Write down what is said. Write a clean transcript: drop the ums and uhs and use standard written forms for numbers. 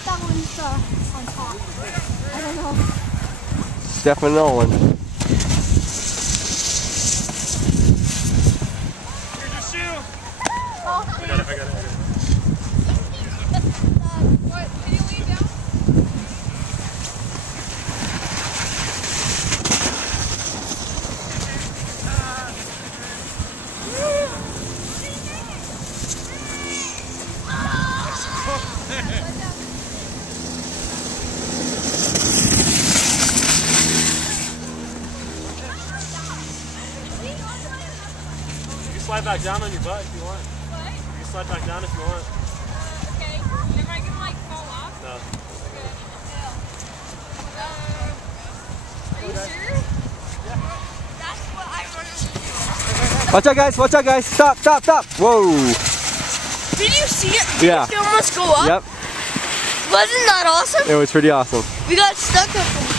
thought that one's on top. I don't know. Stefan Nolan. Here's your shoe. Oh, I got it. what? Can you lean down? Slide back down on your butt if you want. What? You can slide back down if you want. Okay. Am I gonna like fall off? No. Are you sure? Yeah. That's what I wanted to do. Watch out, guys. Watch out, guys. Stop. Whoa. Did you see it? Yeah. Did you almost go up? Yep. Wasn't that awesome? It was pretty awesome. We got stuck up.